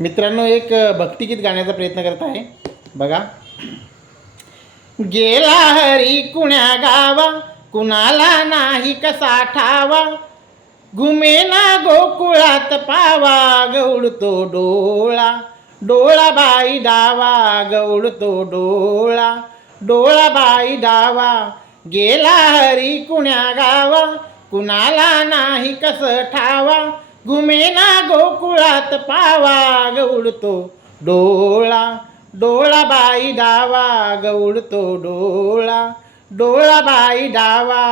मित्रांनो, एक भक्तिगीत गाण्याचा प्रयत्न करत आहे बघा. गेला हरी कुण्या गावा, कुणाला नाही कसा ठावा, घुमेना गोकुळात पावा, गौडतो डोळा डोळा बाई डावा, गौडतो डोळा डोळा बाई डावा. गेला हरी कुण्या गावा, कुणाला नाही कस ठावा, घुमेना गोकुळात पावा, गौडतो डोळा डोळा बाई डावा, गौडतो डोळा डोळा बाई डावा.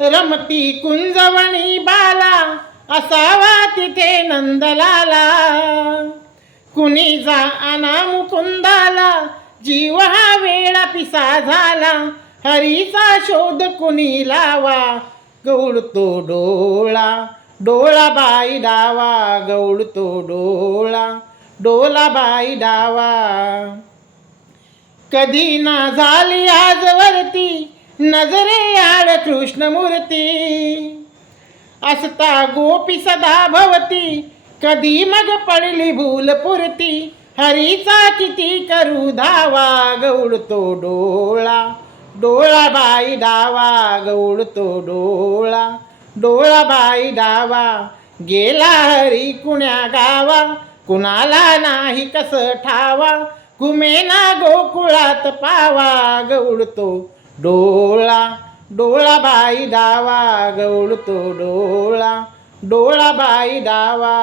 रमती कुंजवणी बाला, असावा तिथे नंदलाला, कुणी जा आना मुकुंदाला, जीव हा वेळा पिसा झाला, हरीचा शोध कुणी लावा, गौडतो डोळा डोळा बाई डावा, गौडतो डोळा डोळा बाई डावा. कधी ना झाली आजवरती, नजरे आड कृष्णमूर्ती, असता गोपी सदा भवती, कधी मग पडली भूलपुरती, हरीचा किती करू धावा, गौडतो डोळा डोळा बाई डावा, गौडतो डोळा डोळा बाई डावा. गेला हरी कुण्या गावा, कुणाला नाही कस ठावा, घुमेना गोकुळात पावा, गौडतो डोळा डोळा बाई डावा, गौडतो डोळा डोळा बाई डावा.